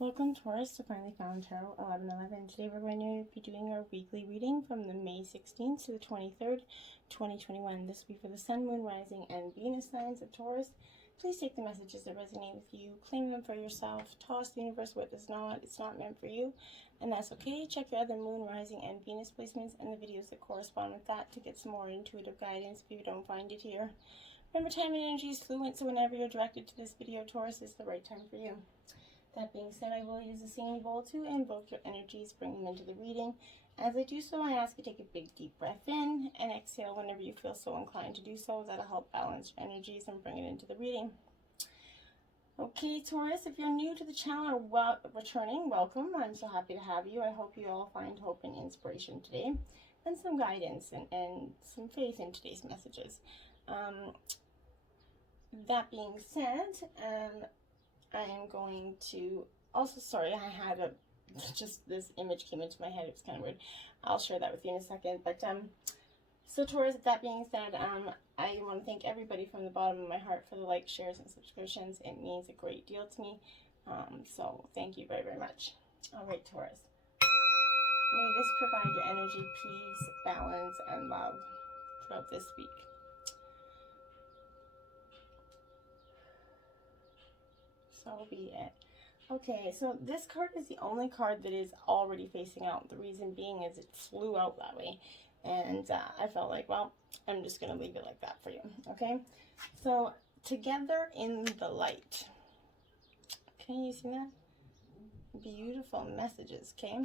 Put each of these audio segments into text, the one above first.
Welcome, Taurus, to Finally Found Tarot 1111. Today we're going to be doing our weekly reading from the May 16th to the 23rd, 2021. This will be for the Sun, Moon, Rising, and Venus signs of Taurus. Please take the messages that resonate with you, claim them for yourself, toss the universe what does not. It's not meant for you, and that's okay. Check your other Moon, Rising, and Venus placements and the videos that correspond with that to get some more intuitive guidance if you don't find it here. Remember, time and energy is fluent, so whenever you're directed to this video, Taurus, is the right time for you. That being said, I will use the singing bowl to invoke your energies, bring them into the reading. As I do so, I ask you to take a big deep breath in and exhale whenever you feel so inclined to do so. That'll help balance your energies and bring it into the reading. Okay, Taurus, if you're new to the channel or returning, welcome. I'm so happy to have you. I hope you all find hope and inspiration today and some guidance and some faith in today's messages. That being said, I am going to also, sorry, I had just this image came into my head. It was kind of weird. I'll share that with you in a second. But so Taurus, that being said, I want to thank everybody from the bottom of my heart for the likes, shares, and subscriptions. It means a great deal to me. So thank you very, very much. All right, Taurus. May this provide your energy, peace, balance, and love throughout this week. So be it. Okay, so this card is the only card that is already facing out. The reason being is it flew out that way. And I felt like, well, I'm just going to leave it like that for you. Okay, so together in the light. Can you see that? Beautiful messages, okay?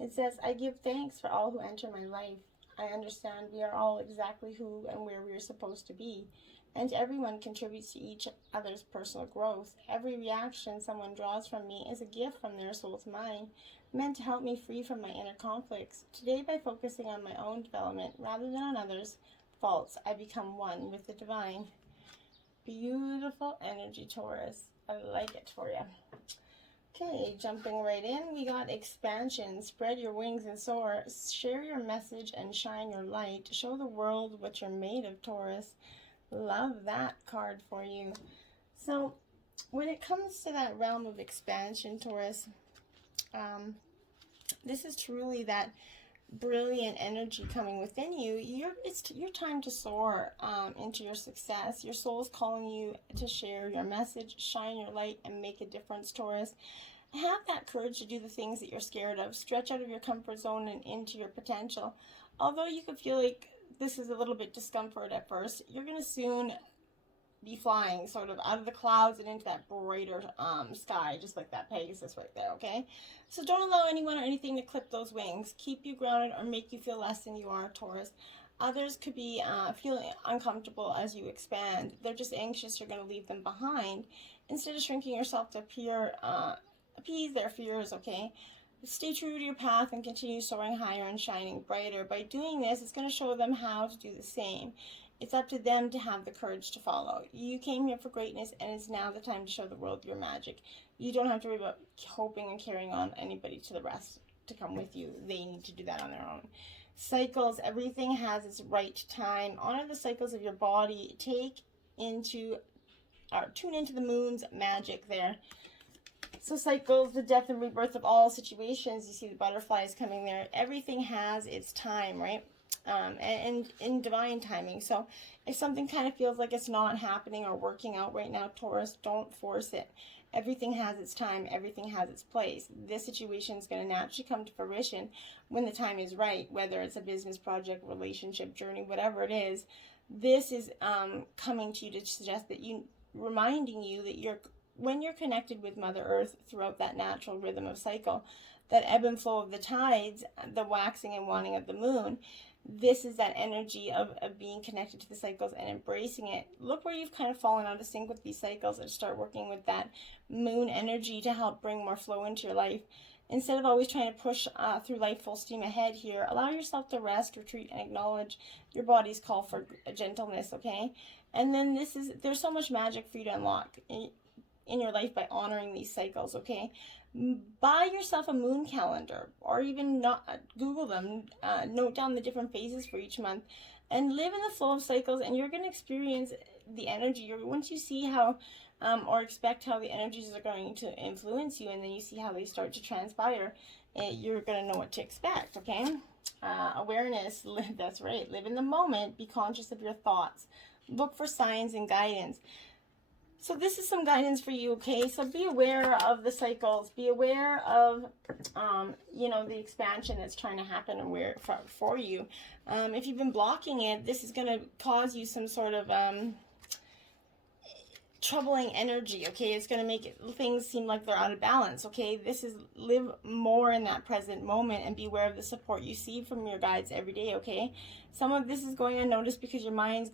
It says, I give thanks for all who enter my life. I understand we are all exactly who and where we are supposed to be. And everyone contributes to each other's personal growth. Every reaction someone draws from me is a gift from their soul to mine, meant to help me free from my inner conflicts. Today, by focusing on my own development rather than on others' faults, I become one with the divine. Beautiful energy, Taurus. I like it for you. Okay, jumping right in, we got expansion. Spread your wings and soar. Share your message and shine your light. Show the world what you're made of, Taurus. Love that card for you. So when it comes to that realm of expansion, Taurus, this is truly that brilliant energy coming within you. It's your time to soar into your success. Your soul is calling you to share your message, shine your light, and make a difference, Taurus. Have that courage to do the things that you're scared of. Stretch out of your comfort zone and into your potential. Although you could feel like this is a little bit discomfort at first, you're going to soon be flying sort of out of the clouds and into that brighter sky, just like that Pegasus right there, okay? So don't allow anyone or anything to clip those wings. Keep you grounded or make you feel less than you are, Taurus. Others could be feeling uncomfortable as you expand. They're just anxious you're going to leave them behind. Instead of shrinking yourself to appease their fears, okay? Stay true to your path and continue soaring higher and shining brighter. By doing this, it's going to show them how to do the same. It's up to them to have the courage to follow. You came here for greatness, and it's now the time to show the world your magic. You don't have to worry about hoping and carrying on anybody to the rest to come with you. They need to do that on their own. Cycles, everything has its right time. Honor the cycles of your body. Tune into the moon's magic there. So cycles, the death and rebirth of all situations. You see the butterflies coming there. Everything has its time, right? And in divine timing. So if something kind of feels like it's not happening or working out right now, Taurus, don't force it. Everything has its time. Everything has its place. This situation is going to naturally come to fruition when the time is right, whether it's a business project, relationship, journey, whatever it is. This is coming to you to suggest that reminding you that when you're connected with Mother Earth throughout that natural rhythm of cycle, that ebb and flow of the tides, the waxing and waning of the moon, this is that energy of being connected to the cycles and embracing it. Look where you've kind of fallen out of sync with these cycles and start working with that moon energy to help bring more flow into your life. Instead of always trying to push through life full steam ahead here, allow yourself to rest, retreat, and acknowledge your body's call for gentleness, okay? And then there's so much magic for you to unlock in your life by honoring these cycles, okay? Buy yourself a moon calendar, or even Google them, note down the different phases for each month, and live in the flow of cycles, and you're going to experience the energy, or once you see how or expect how the energies are going to influence you, and then you see how they start to transpire, you're going to know what to expect, okay? Awareness, that's right, live in the moment, be conscious of your thoughts, look for signs and guidance. So this is some guidance for you, okay? So be aware of the cycles, be aware of, you know, the expansion that's trying to happen for you. If you've been blocking it, this is going to cause you some sort of troubling energy, okay? It's going to make things seem like they're out of balance, okay? This is live more in that present moment and be aware of the support you see from your guides every day, okay? Some of this is going unnoticed because your mind's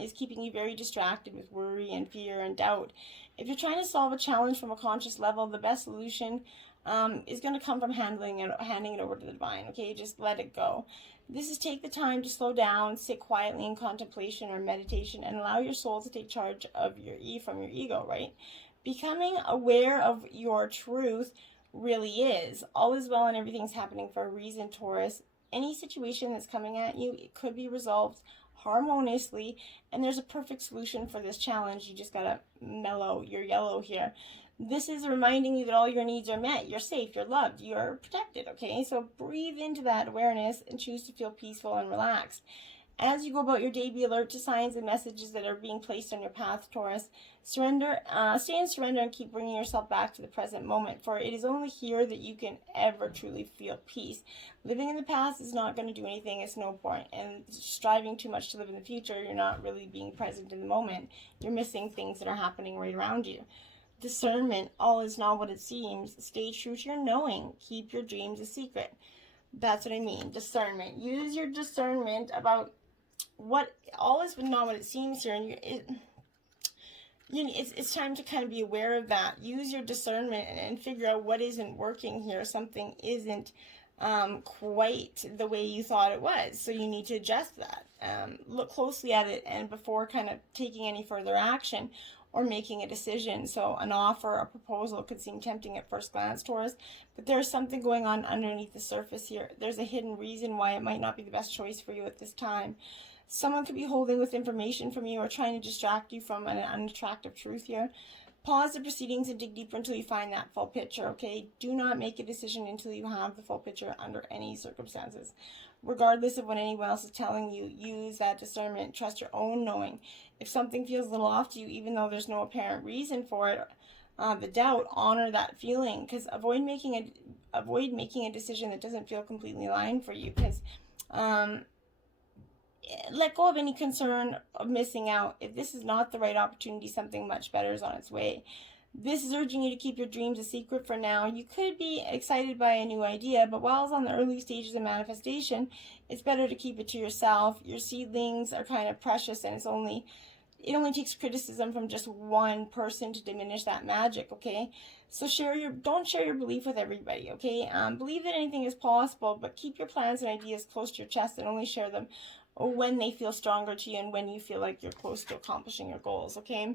is keeping you very distracted with worry and fear and doubt. If you're trying to solve a challenge from a conscious level, the best solution is going to come from handing it over to the divine, okay? Just let it go. This is take the time to slow down, sit quietly in contemplation or meditation, and allow your soul to take charge of from your ego, right? Becoming aware of your truth really is. All is well and everything's happening for a reason, Taurus. Any situation that's coming at you, it could be resolved harmoniously, and there's a perfect solution for this challenge. You just gotta mellow your yellow here. This is reminding you that all your needs are met. You're safe, you're loved, you're protected, okay? So breathe into that awareness and choose to feel peaceful and relaxed. As you go about your day, be alert to signs and messages that are being placed on your path, Taurus. Stay in surrender and keep bringing yourself back to the present moment, for it is only here that you can ever truly feel peace. Living in the past is not going to do anything. It's no point. And striving too much to live in the future, you're not really being present in the moment. You're missing things that are happening right around you. Discernment, all is not what it seems. Stay true to your knowing. Keep your dreams a secret. That's what I mean, discernment. Use your discernment about what all is not what it seems here, and it's time to kind of be aware of that. Use your discernment and figure out what isn't working here. Something isn't quite the way you thought it was, so you need to adjust that. Look closely at it, and before kind of taking any further action or making a decision. So an offer, a proposal could seem tempting at first glance, Taurus, but there's something going on underneath the surface here. There's a hidden reason why it might not be the best choice for you at this time. Someone could be holding with information from you or trying to distract you from an unattractive truth here. Pause the proceedings and dig deeper until you find that full picture, okay? Do not make a decision until you have the full picture under any circumstances. Regardless of what anyone else is telling you, use that discernment. Trust your own knowing. If something feels a little off to you, even though there's no apparent reason for it, the doubt, honor that feeling, because avoid making a decision that doesn't feel completely aligned for you, because let go of any concern of missing out. If this is not the right opportunity, something much better is on its way. This is urging you to keep your dreams a secret for now. You could be excited by a new idea, but while it's on the early stages of manifestation, it's better to keep it to yourself. Your seedlings are kind of precious, and it only takes criticism from just one person to diminish that magic, okay? So don't share your belief with everybody, okay? Believe that anything is possible, but keep your plans and ideas close to your chest and only share them when they feel stronger to you and when you feel like you're close to accomplishing your goals, okay?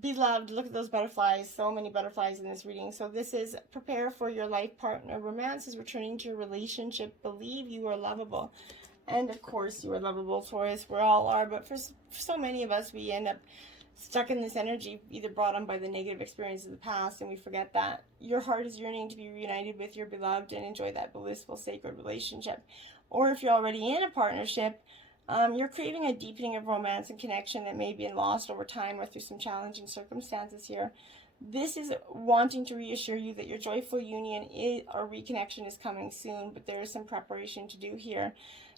Beloved, look at those butterflies. So many butterflies in this reading. So this is prepare for your life partner. Romance is returning to your relationship. Believe you are lovable. And of course you are lovable, Taurus. We all are. But for so many of us, we end up stuck in this energy, either brought on by the negative experiences of the past, and we forget that. Your heart is yearning to be reunited with your beloved and enjoy that blissful, sacred relationship. Or if you're already in a partnership, you're craving a deepening of romance and connection that may have been lost over time or through some challenging circumstances here. This is wanting to reassure you that your joyful union or reconnection is coming soon, but there is some preparation to do here.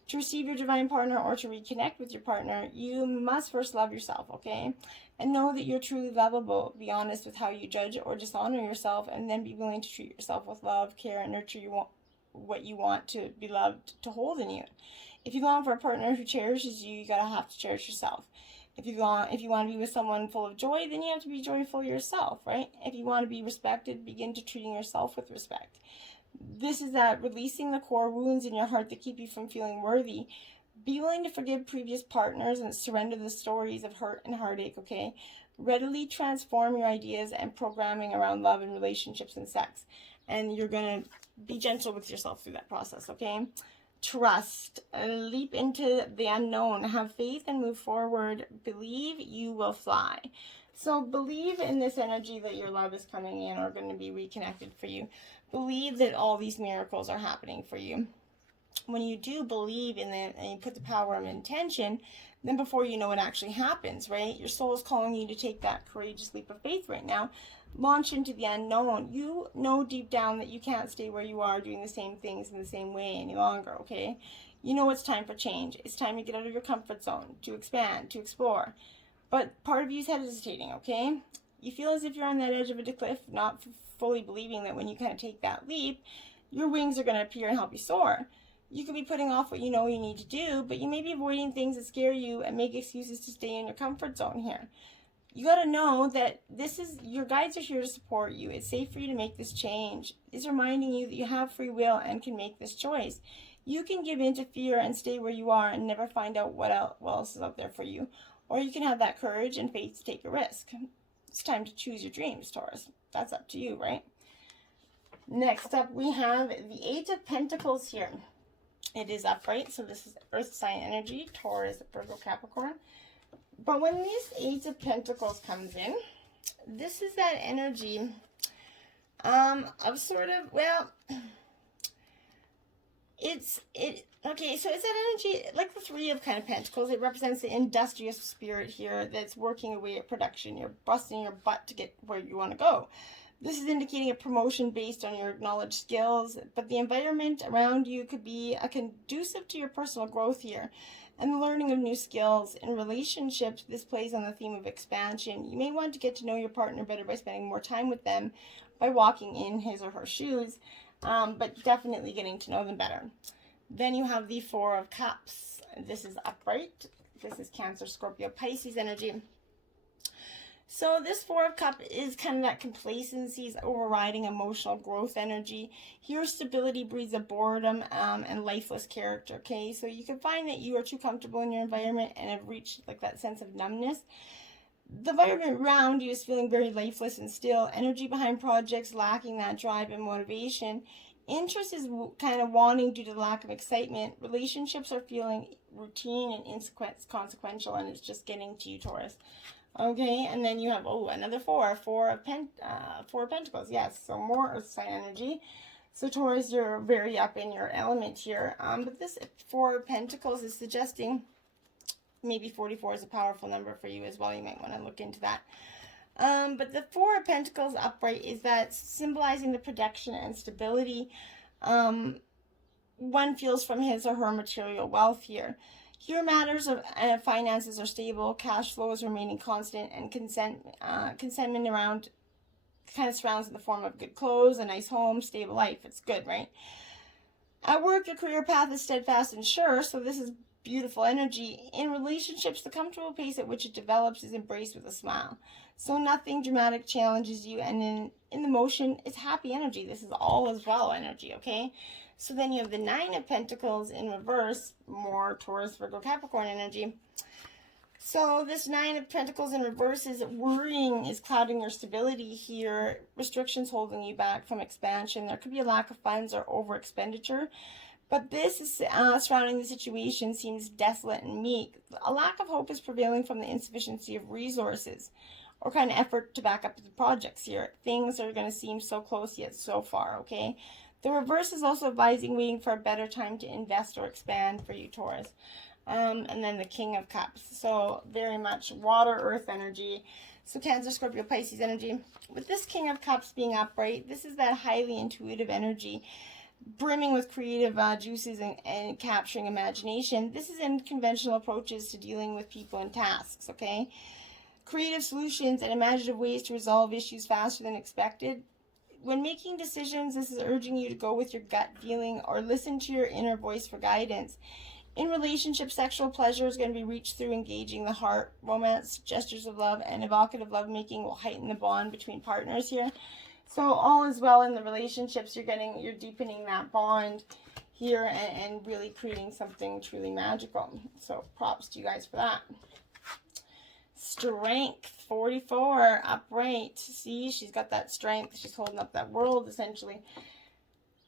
To receive your divine partner or to reconnect with your partner, you must first love yourself, okay? And know that you're truly lovable. Be honest with how you judge or dishonor yourself, and then be willing to treat yourself with love, care, and nurture what you want to be loved to hold in you. If you long for a partner who cherishes you, you gotta have to cherish yourself. If you want to be with someone full of joy, then you have to be joyful yourself, right? If you want to be respected, begin to treating yourself with respect. This is that releasing the core wounds in your heart that keep you from feeling worthy. Be willing to forgive previous partners and surrender the stories of hurt and heartache, okay? Readily transform your ideas and programming around love and relationships and sex. And you're going to be gentle with yourself through that process, okay? Trust, leap into the unknown, have faith and move forward, believe you will fly. So believe in this energy that your love is coming in or going to be reconnected for you. Believe that all these miracles are happening for you. When you do believe in it and you put the power of intention, then before you know it actually happens, right? Your soul is calling you to take that courageous leap of faith right now. Launch into the unknown. You know deep down that you can't stay where you are doing the same things in the same way any longer, okay? You know it's time for change. It's time to get out of your comfort zone, to expand, to explore. But part of you is hesitating, okay? You feel as if you're on that edge of a cliff, not fully believing that when you kind of take that leap, your wings are going to appear and help you soar. You could be putting off what you know you need to do, but you may be avoiding things that scare you and make excuses to stay in your comfort zone here. You got to know that your guides are here to support you. It's safe for you to make this change. It's reminding you that you have free will and can make this choice. You can give in to fear and stay where you are and never find out what else is out there for you. Or you can have that courage and faith to take a risk. It's time to choose your dreams, Taurus. That's up to you, right? Next up, we have the Eight of Pentacles here. It is upright, so this is Earth sign energy, Taurus, Virgo, Capricorn. But when this Eight of Pentacles comes in, this is that energy of sort of, well, okay, so it's that energy, like the Three of kind of Pentacles. It represents the industrious spirit here that's working away at production. You're busting your butt to get where you want to go. This is indicating a promotion based on your acknowledged skills, but the environment around you could be conducive to your personal growth here and the learning of new skills. In relationships, this plays on the theme of expansion. You may want to get to know your partner better by spending more time with them, by walking in his or her shoes, but definitely getting to know them better. Then you have the Four of Cups. This is upright. This is Cancer, Scorpio, Pisces energy. So this Four of Cups is kind of that complacency, is overriding emotional growth energy. Here, stability breeds a boredom and lifeless character, okay? So you can find that you are too comfortable in your environment and have reached like that sense of numbness. The environment around you is feeling very lifeless and still. Energy behind projects lacking that drive and motivation. Interest is kind of wanting due to the lack of excitement. Relationships are feeling routine and inconsequential, and it's just getting to you, Taurus. Okay, and then you have, another four of Pentacles. Yes, so more Earth sign energy. So Taurus, you're very up in your element here. But this Four of Pentacles is suggesting maybe 44 is a powerful number for you as well. You might want to look into that. But the Four of Pentacles upright is that symbolizing the protection and stability one feels from his or her material wealth here. Here, matters of finances are stable, cash flow is remaining constant, and contentment around kind of surrounds in the form of good clothes, a nice home, stable life. It's good, right? At work, your career path is steadfast and sure, so this is beautiful energy. In relationships, the comfortable pace at which it develops is embraced with a smile. So nothing dramatic challenges you, and in the motion, it's happy energy. This is all as well energy, okay? So then you have the Nine of Pentacles in reverse, more Taurus, Virgo, Capricorn energy. So this Nine of Pentacles in reverse is worrying is clouding your stability here, restrictions holding you back from expansion. There could be a lack of funds or over expenditure. But this is surrounding the situation seems desolate and meek. A lack of hope is prevailing from the insufficiency of resources or kind of effort to back up the projects here. Things are going to seem so close yet so far, okay? The reverse is also advising waiting for a better time to invest or expand for you, Taurus. And then the King of Cups. So very much water, earth energy. So Cancer, Scorpio, Pisces energy. With this King of Cups being upright, this is that highly intuitive energy, brimming with creative juices and capturing imagination. This is unconventional approaches to dealing with people and tasks, okay? Creative solutions and imaginative ways to resolve issues faster than expected. When making decisions, this is urging you to go with your gut feeling or listen to your inner voice for guidance. In relationships, sexual pleasure is going to be reached through engaging the heart. Romance, gestures of love, and evocative lovemaking will heighten the bond between partners here. So all is well in the relationships. You're deepening that bond here and really creating something truly magical. So props to you guys for that. Strength, 44, upright. See, she's got that strength. She's holding up that world, essentially.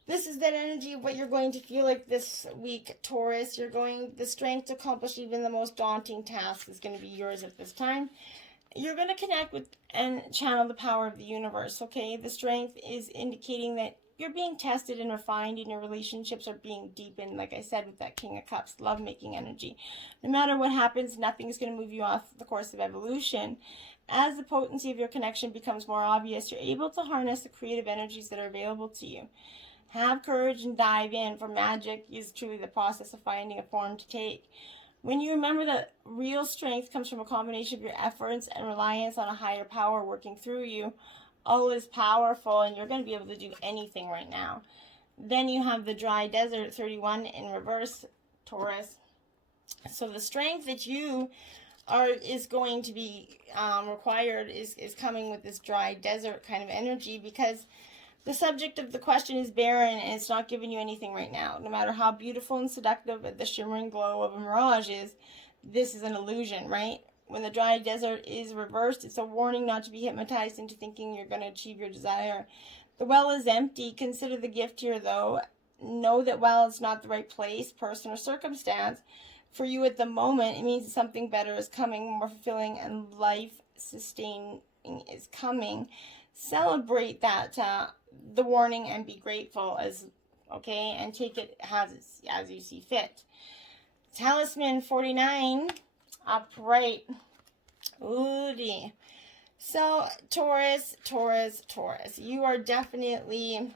This is that energy of what you're going to feel like this week, Taurus. The strength to accomplish even the most daunting task is going to be yours at this time. You're going to connect with and channel the power of the universe, okay? The strength is indicating that you're being tested and refined, and your relationships are being deepened, like I said, with that King of Cups, love-making energy. No matter what happens, nothing's going to move you off the course of evolution. As the potency of your connection becomes more obvious, you're able to harness the creative energies that are available to you. Have courage and dive in, for magic is truly the process of finding a form to take. When you remember that real strength comes from a combination of your efforts and reliance on a higher power working through you, all is powerful, and you're going to be able to do anything right now. Then you have the dry desert, 31 in reverse, Taurus. So the strength that you is going to be required is coming with this dry desert kind of energy, because the subject of the question is barren and it's not giving you anything right now. No matter how beautiful and seductive the shimmering glow of a mirage is, this is an illusion, right? When the dry desert is reversed, it's a warning not to be hypnotized into thinking you're going to achieve your desire. The well is empty. Consider the gift here, though. Know that while it's not the right place, person, or circumstance for you at the moment, it means that something better is coming, more fulfilling and life-sustaining is coming. Celebrate that, the warning, and be grateful, and take it as you see fit. Talisman 49, upright. Oodie. So, Taurus, you are definitely,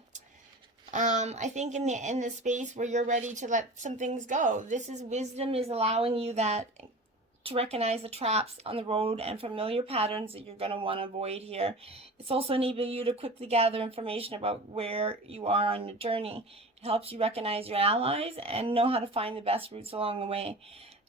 I think in the space where you're ready to let some things go. Wisdom is allowing you to recognize the traps on the road and familiar patterns that you're going to want to avoid here. It's also enabling you to quickly gather information about where you are on your journey. It helps you recognize your allies and know how to find the best routes along the way.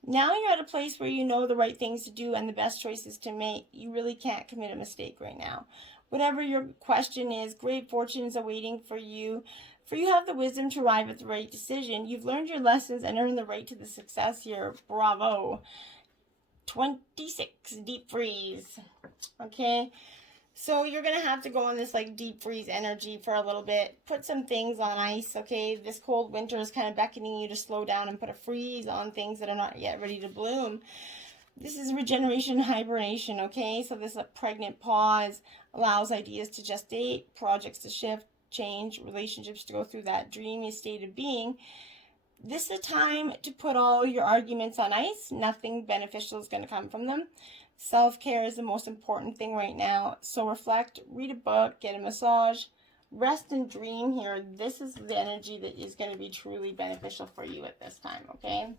Now you're at a place where you know the right things to do and the best choices to make. You really can't commit a mistake right now. Whatever your question is, great fortune is awaiting for you. For you have the wisdom to arrive at the right decision. You've learned your lessons and earned the right to the success here. Bravo. 26, deep freeze. Okay, so you're gonna have to go on this deep freeze energy for a little bit. Put some things on ice. Okay, this cold winter is kind of beckoning you to slow down and put a freeze on things that are not yet ready to bloom. This is regeneration, hibernation. Okay, so this pregnant pause allows ideas to gestate, projects to shift, change, relationships to go through that dreamy state of being. This is a time to put all your arguments on ice. Nothing beneficial is going to come from them. Self-care is the most important thing right now. So reflect, read a book, get a massage, rest and dream here. This is the energy that is going to be truly beneficial for you at this time, okay?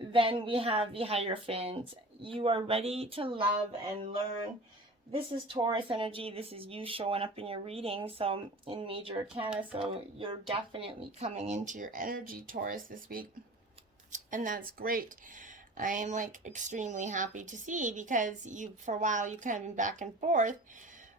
Then we have the Hierophant. You are ready to love and learn. This is Taurus energy. This is you showing up in your reading, so in Major Arcana. So you're definitely coming into your energy, Taurus, this week. And that's great. I am extremely happy to see, because for a while you kind of been back and forth,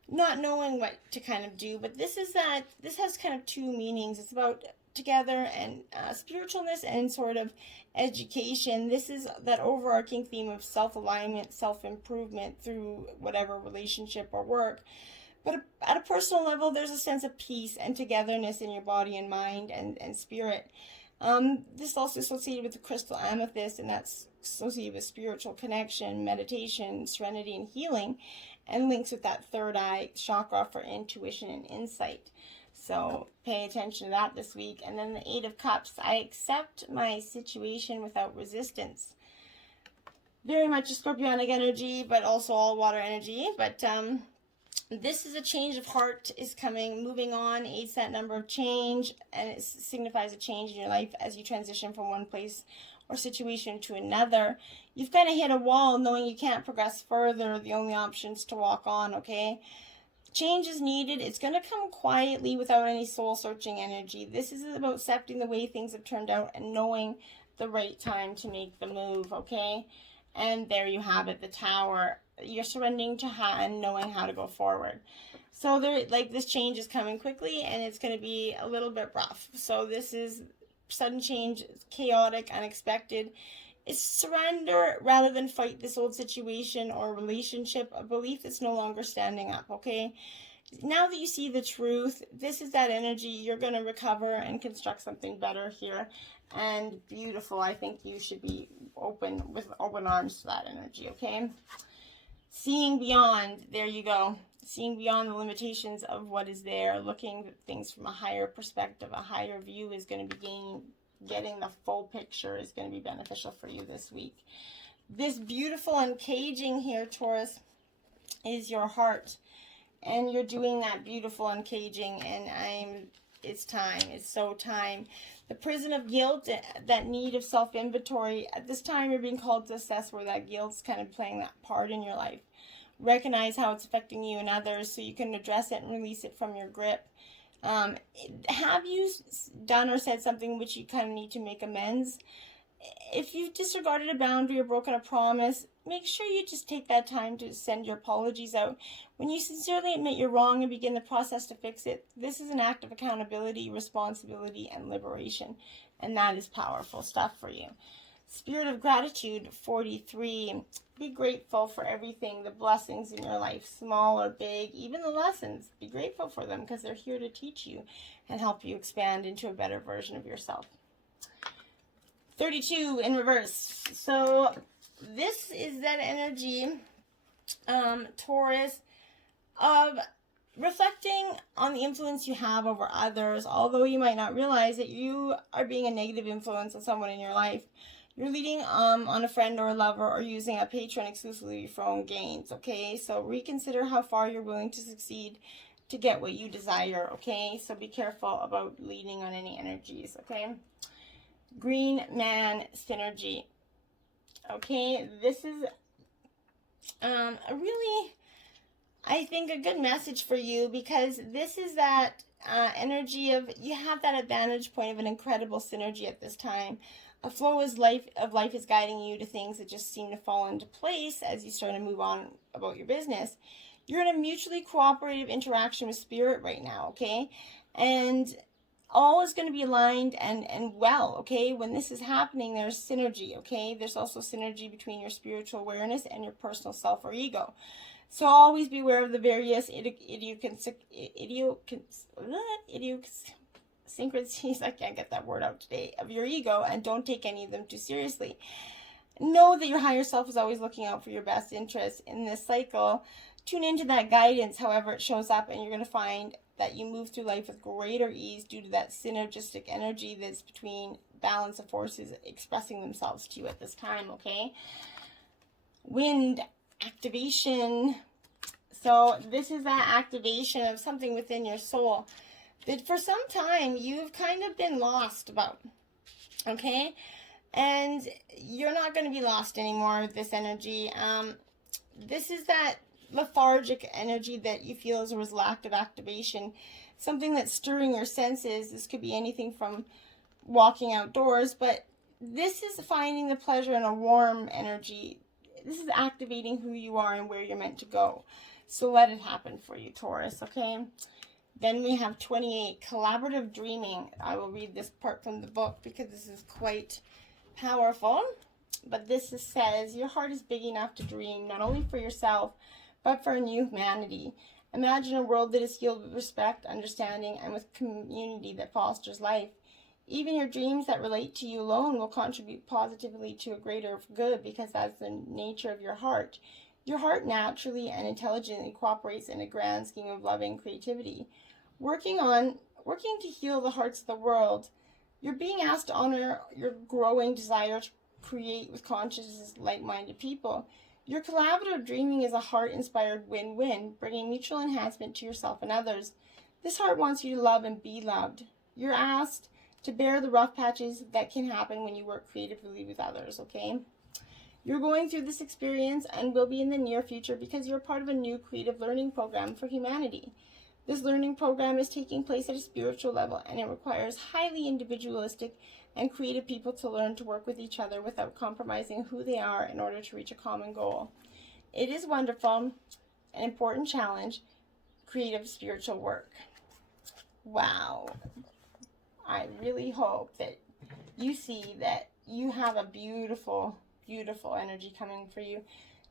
not knowing what to kind of do. But this has kind of two meanings. It's about together and spiritualness and sort of education. This is that overarching theme of self-alignment, self-improvement through whatever relationship or work. But at a personal level, there's a sense of peace and togetherness in your body and mind and spirit. This is also associated with the crystal amethyst, and that's associated with spiritual connection, meditation, serenity, and healing, and links with that third eye chakra for intuition and insight. So pay attention to that this week. And then the Eight of Cups. I accept my situation without resistance. Very much a Scorpionic energy, but also all water energy. But this is a change of heart is coming, moving on. 8's that number of change, and it signifies a change in your life as you transition from one place or situation to another. You've kind of hit a wall knowing you can't progress further. The only options to walk on, okay? Change is needed. It's going to come quietly without any soul-searching energy. This is about accepting the way things have turned out and knowing the right time to make the move, okay? And there you have it, the Tower. You're surrendering to and knowing how to go forward. So this change is coming quickly, and it's going to be a little bit rough. So this is sudden change, chaotic, unexpected. It's surrender rather than fight this old situation or relationship, a belief that's no longer standing up, okay? Now that you see the truth, this is that energy. You're going to recover and construct something better here. And beautiful. I think you should be open with open arms to that energy, okay? Seeing beyond, there you go. Seeing beyond the limitations of what is there, looking at things from a higher perspective, a higher view is going to be getting the full picture is going to be beneficial for you this week. This beautiful uncaging here, Taurus, is your heart. And you're doing that beautiful uncaging, and it's time. It's so time. The prison of guilt, that need of self-inventory, at this time you're being called to assess where that guilt's kind of playing that part in your life. Recognize how it's affecting you and others so you can address it and release it from your grip. Have you done or said something which you kind of need to make amends? If you've disregarded a boundary or broken a promise, make sure you just take that time to send your apologies out. When you sincerely admit you're wrong and begin the process to fix it, this is an act of accountability, responsibility, and liberation. And that is powerful stuff for you. Spirit of gratitude, 43. Be grateful for everything, the blessings in your life, small or big, even the lessons. Be grateful for them because they're here to teach you and help you expand into a better version of yourself. 32 in reverse. So this is that energy, Taurus, of reflecting on the influence you have over others. Although you might not realize that you are being a negative influence on someone in your life. You're leading on a friend or a lover, or using a patron exclusively for own gains, okay? So reconsider how far you're willing to succeed to get what you desire, okay? So be careful about leading on any energies, okay? Green Man Synergy. Okay, this is a really, I think, a good message for you, because this is that energy of, you have that advantage point of an incredible synergy at this time. A flow of life is guiding you to things that just seem to fall into place as you start to move on about your business. You're in a mutually cooperative interaction with spirit right now, okay? And all is going to be aligned and well, okay? When this is happening, there's synergy, okay? There's also synergy between your spiritual awareness and your personal self or ego. So always beware of the various idiosyncrasies, I can't get that word out today, of your ego, and don't take any of them too seriously. Know that your higher self is always looking out for your best interests in this cycle. Tune into that guidance, however it shows up, and you're going to find that you move through life with greater ease due to that synergistic energy that's between balance of forces expressing themselves to you at this time, okay? Wind activation. So this is that activation of something within your soul that for some time you've kind of been lost about, okay? And you're not going to be lost anymore with this energy. This is that lethargic energy that you feel as a lack of activation, something that's stirring your senses. This could be anything from walking outdoors, but this is finding the pleasure in a warm energy. This is activating who you are and where you're meant to go. So let it happen for you, Taurus, okay? Then we have 28, collaborative dreaming. I will read this part from the book because this is quite powerful. But this says, your heart is big enough to dream, not only for yourself, but for a new humanity. Imagine a world that is healed with respect, understanding, and with community that fosters life. Even your dreams that relate to you alone will contribute positively to a greater good, because that's the nature of your heart. Your heart naturally and intelligently cooperates in a grand scheme of loving creativity. Working to heal the hearts of the world, you're being asked to honor your growing desire to create with conscious, like-minded people. Your collaborative dreaming is a heart-inspired win-win, bringing mutual enhancement to yourself and others. This heart wants you to love and be loved. You're asked to bear the rough patches that can happen when you work creatively with others, okay? You're going through this experience and will be in the near future because you're part of a new creative learning program for humanity. This learning program is taking place at a spiritual level, and it requires highly individualistic and creative people to learn to work with each other without compromising who they are in order to reach a common goal. It is wonderful, an important challenge, creative spiritual work. Wow. I really hope that you see that you have a beautiful, beautiful energy coming for you.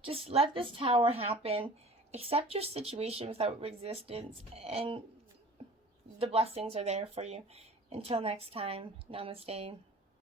Just let this tower happen. accept your situation without resistance, and the blessings are there for you. Until next time, namaste.